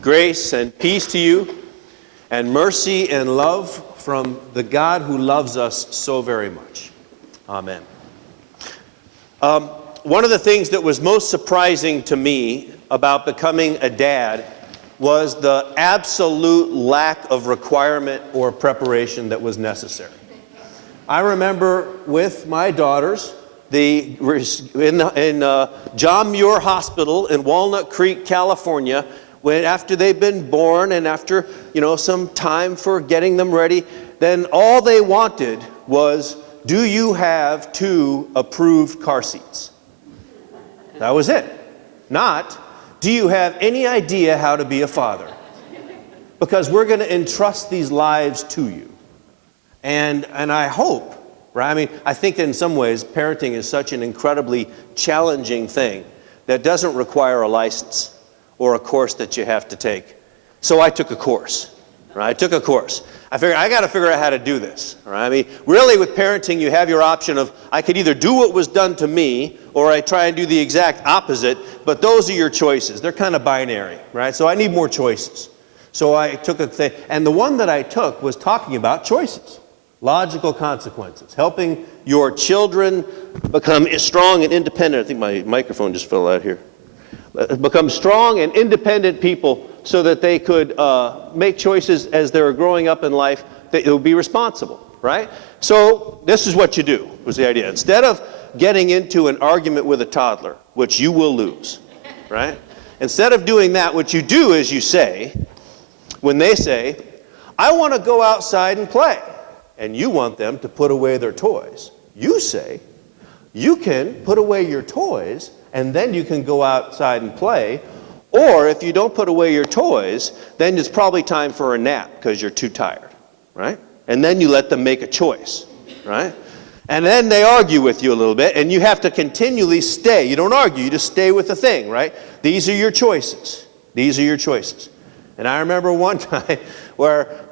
Grace and peace to you, and mercy and love from the God who loves us so very much. Amen. One of the things that was most surprising to me about becoming a dad was the absolute lack of requirement or preparation that was necessary. I remember with my daughters, in John Muir Hospital in Walnut Creek, California, when after they've been born and after some time for getting them ready, then all they wanted was, do you have 2 approved car seats? That was it. Not, do you have any idea how to be a father? Because we're going to entrust these lives to you. And I hope, right? I mean, I think that in some ways parenting is such an incredibly challenging thing that doesn't require a license or a course that you have to take. So I took a course, right? I took a course. I figured I got to figure out how to do this, right? I mean, really with parenting, you have your option of I could either do what was done to me or I try and do the exact opposite, but those are your choices. They're kind of binary, right? So I need more choices. So I took a thing, and the one that I took was talking about choices, logical consequences, helping your children become strong and independent. I think my microphone just fell out here. Become strong and independent people so that they could make choices as they were growing up in life that would be responsible, right? So this is what you do, was the idea. Instead of getting into an argument with a toddler, which you will lose, right? Instead of doing that, what you do is you say, when they say, I want to go outside and play, and you want them to put away their toys, you say, you can put away your toys and then you can go outside and play. Or if you don't put away your toys, then it's probably time for a nap because you're too tired, right? And then you let them make a choice, right? And then they argue with you a little bit, and you have to continually stay. You don't argue, you just stay with the thing, right? These are your choices. These are your choices. And I remember one time where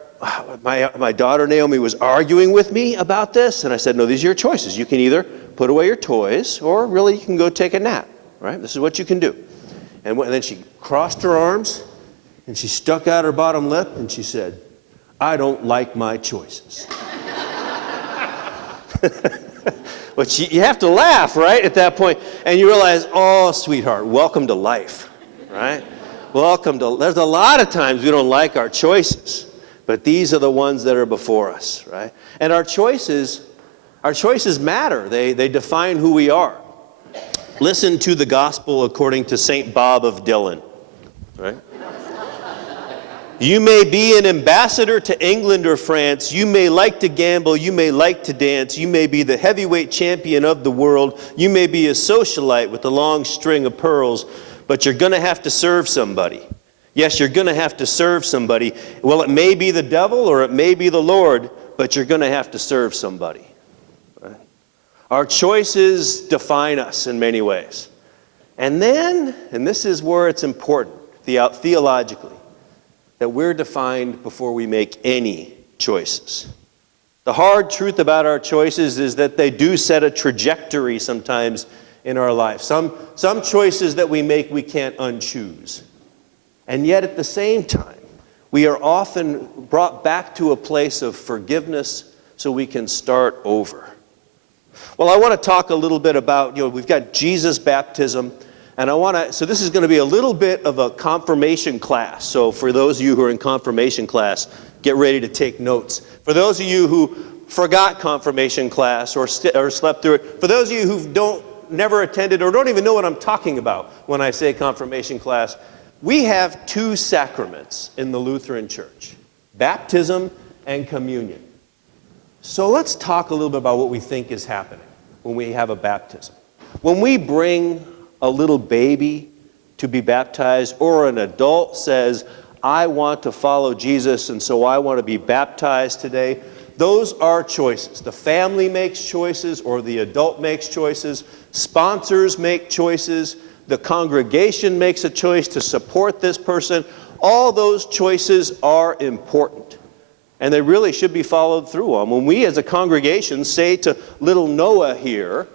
my daughter Naomi was arguing with me about this, and I said, no, these are your choices. You can either put away your toys, or really you can go take a nap, right? This is what you can do. And then she crossed her arms, and she stuck out her bottom lip, and she said, I don't like my choices. But you have to laugh, right, at that point, and you realize, oh, sweetheart, welcome to life, right? There's a lot of times we don't like our choices, but these are the ones that are before us, right? And our choices matter. They define who we are. Listen to the gospel according to St. Bob of Dylan, right? You may be an ambassador to England or France. You may like to gamble. You may like to dance. You may be the heavyweight champion of the world. You may be a socialite with a long string of pearls, but you're going to have to serve somebody. Yes, you're going to have to serve somebody. Well, it may be the devil or it may be the Lord, but you're going to have to serve somebody. Right? Our choices define us in many ways. And then, and this is where it's important, theologically, that we're defined before we make any choices. The hard truth about our choices is that they do set a trajectory sometimes in our life. Some choices that we make we can't unchoose. And yet at the same time, we are often brought back to a place of forgiveness so we can start over. Well, I want to talk a little bit about, we've got Jesus' baptism. And so this is going to be a little bit of a confirmation class. So for those of you who are in confirmation class, get ready to take notes. For those of you who forgot confirmation class or slept through it, for those of you who never attended or don't even know what I'm talking about when I say confirmation class, we have 2 sacraments in the Lutheran Church, baptism and communion. So let's talk a little bit about what we think is happening when we have a baptism. When we bring a little baby to be baptized, or an adult says, I want to follow Jesus and so I want to be baptized today, those are choices. The family makes choices, or the adult makes choices. Sponsors make choices. The congregation makes a choice to support this person. All those choices are important, and they really should be followed through on. When we as a congregation say to little Noah here,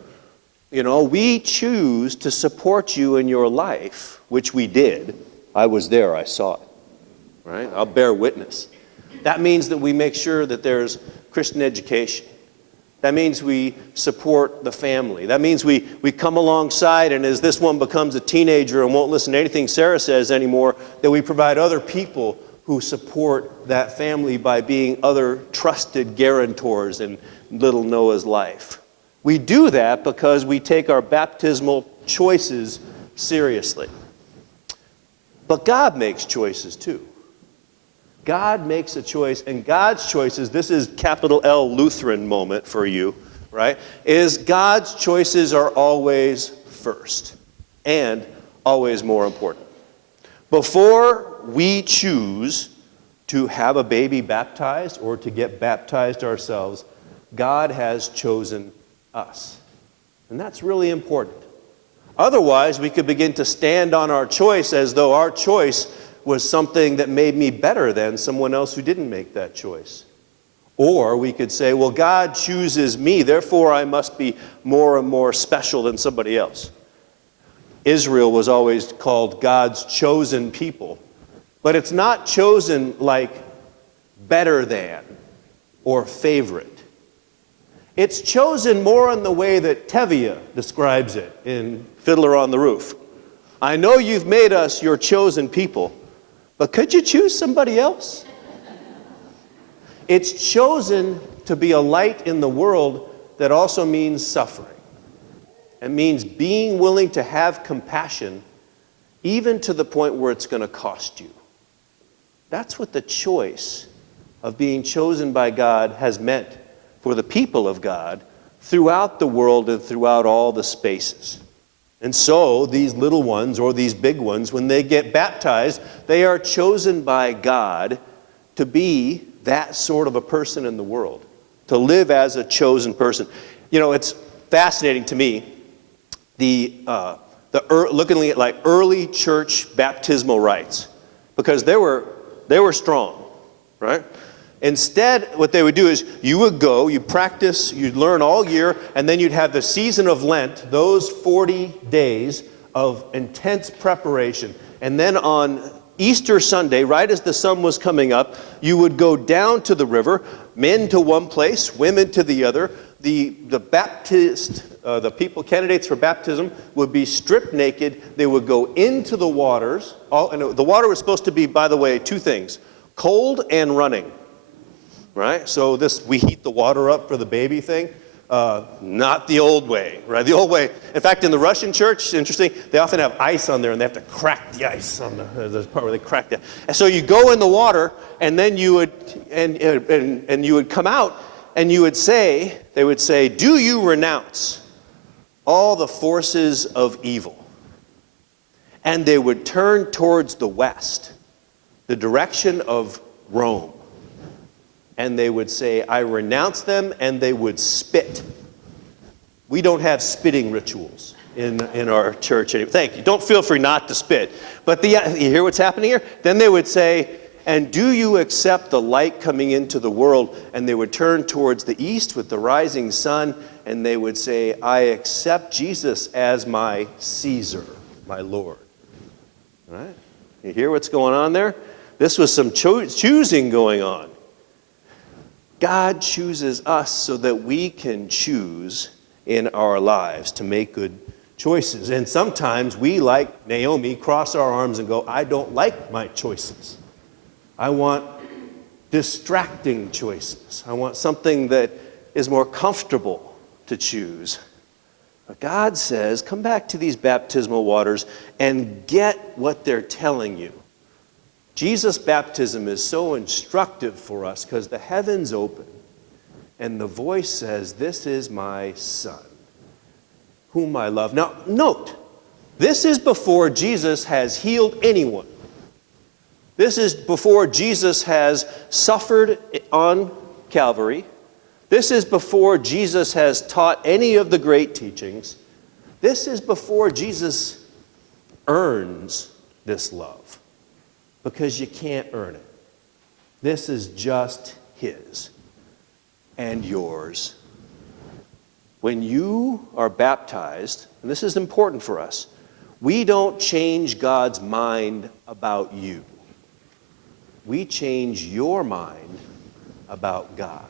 we choose to support you in your life, which we did. I was there, I saw it. right? I'll bear witness. That means that we make sure that there's Christian education. That means we support the family. That means we come alongside, and as this one becomes a teenager and won't listen to anything Sarah says anymore, that we provide other people who support that family by being other trusted guarantors in little Noah's life. We do that because we take our baptismal choices seriously. But God makes choices too. God makes a choice, and God's choices, this is capital L Lutheran moment for you, right? Is God's choices are always first and always more important. Before we choose to have a baby baptized or to get baptized ourselves, God has chosen us. And that's really important. Otherwise, we could begin to stand on our choice as though our choice was something that made me better than someone else who didn't make that choice. Or we could say, well, God chooses me, therefore I must be more and more special than somebody else. Israel was always called God's chosen people. But it's not chosen like better than or favorite. It's chosen more in the way that Tevye describes it in Fiddler on the Roof. I know you've made us your chosen people, but could you choose somebody else? It's chosen to be a light in the world that also means suffering. It means being willing to have compassion even to the point where it's going to cost you. That's what the choice of being chosen by God has meant for the people of God throughout the world and throughout all the spaces. And so these little ones or these big ones, when they get baptized, they are chosen by God to be that sort of a person in the world, to live as a chosen person. You know, it's fascinating to me, looking at like early church baptismal rites, because they were strong, right? Instead, what they would do is you would go, you practice, you'd learn all year, and then you'd have the season of Lent, those 40 days of intense preparation. And then on Easter Sunday, right as the sun was coming up, you would go down to the river, men to one place, women to the other. The people, candidates for baptism, would be stripped naked. They would go into the waters. And the water was supposed to be, by the way, two things, cold and running. Right? So we heat the water up for the baby thing. Not the old way, right? The old way. In fact, in the Russian church, interesting, they often have ice on there, and they have to crack the ice on the part where they crack that. And so you go in the water, and then you would and you would come out, and you would say, they would say, "Do you renounce all the forces of evil?" And they would turn towards the west, the direction of Rome. And they would say, "I renounce them," and they would spit. We don't have spitting rituals in our church anymore. Thank you. Don't feel free not to spit. But you hear what's happening here? Then they would say, "And do you accept the light coming into the world?" And they would turn towards the east with the rising sun, and they would say, "I accept Jesus as my Caesar, my Lord." All right? You hear what's going on there? This was some choosing going on. God chooses us so that we can choose in our lives to make good choices. And sometimes we, like Naomi, cross our arms and go, "I don't like my choices. I want distracting choices. I want something that is more comfortable to choose." But God says, come back to these baptismal waters and get what they're telling you. Jesus' baptism is so instructive for us because the heavens open and the voice says, "This is my son, whom I love." Now, note, this is before Jesus has healed anyone. This is before Jesus has suffered on Calvary. This is before Jesus has taught any of the great teachings. This is before Jesus earns this love. Because you can't earn it. This is just his and yours. When you are baptized, and this is important for us, we don't change God's mind about you. we change your mind about God.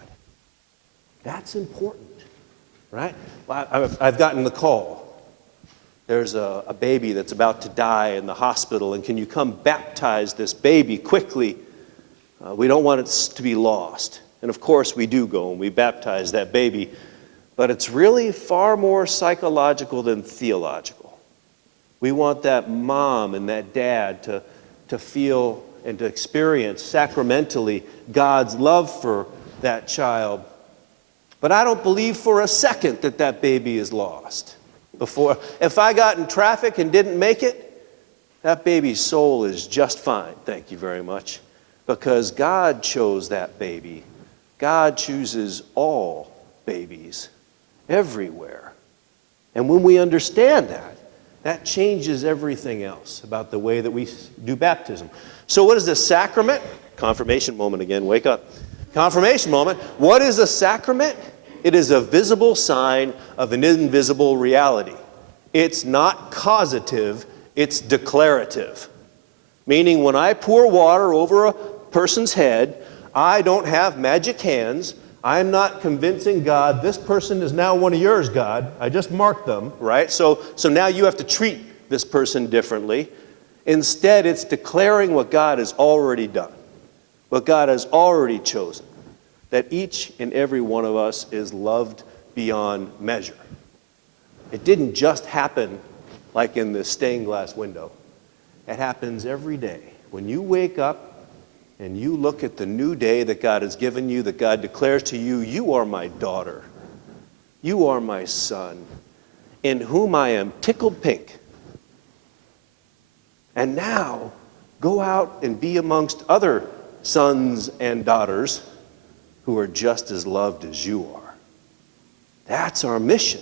That's important, right? I've gotten the call. There's a baby that's about to die in the hospital, and can you come baptize this baby quickly? We don't want it to be lost. And of course we do go and we baptize that baby, but it's really far more psychological than theological. We want that mom and that dad to feel and to experience sacramentally God's love for that child. But I don't believe for a second that that baby is lost. If I got in traffic and didn't make it, that baby's soul is just fine, thank you very much, because God chose that baby. God chooses all babies everywhere. And when we understand that, that changes everything else about the way that we do baptism. So what is a sacrament? Confirmation moment again, wake up. Confirmation moment. What is a sacrament? It is a visible sign of an invisible reality. It's not causative, it's declarative. Meaning when I pour water over a person's head, I don't have magic hands. I'm not convincing God, this person is now one of yours, God. I just marked them, right? So now you have to treat this person differently. Instead, it's declaring what God has already done, what God has already chosen, that each and every one of us is loved beyond measure. It didn't just happen like in the stained glass window. It happens every day. When you wake up and you look at the new day that God has given you, that God declares to you, you are my daughter. You are my son, in whom I am tickled pink. And now, go out and be amongst other sons and daughters who are just as loved as you are. That's our mission.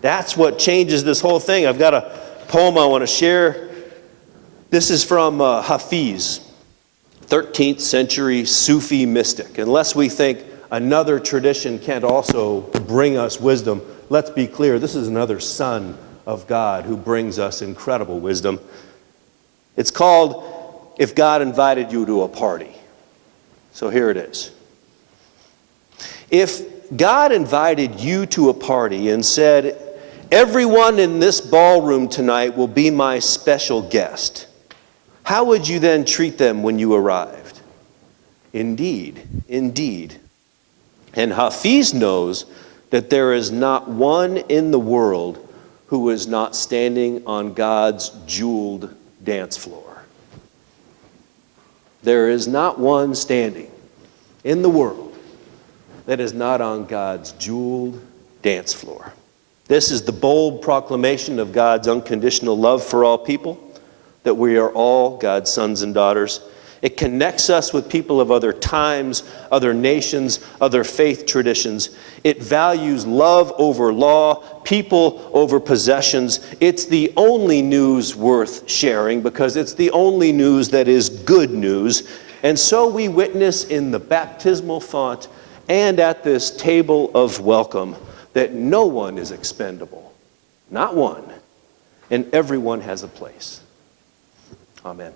That's what changes this whole thing. I've got a poem I want to share. This is from Hafiz, 13th century Sufi mystic. Unless we think another tradition can't also bring us wisdom, let's be clear, this is another son of God who brings us incredible wisdom. It's called If God Invited You to a Party. So here it is. If God invited you to a party and said, everyone in this ballroom tonight will be my special guest, how would you then treat them when you arrived? Indeed, indeed. And Hafiz knows that there is not one in the world who is not standing on God's jeweled dance floor. There is not one standing in the world that is not on God's jeweled dance floor. This is the bold proclamation of God's unconditional love for all people, that we are all God's sons and daughters. It connects us with people of other times, other nations, other faith traditions. It values love over law, people over possessions. It's the only news worth sharing because it's the only news that is good news. And so we witness in the baptismal font and at this table of welcome that no one is expendable, not one, and everyone has a place. Amen.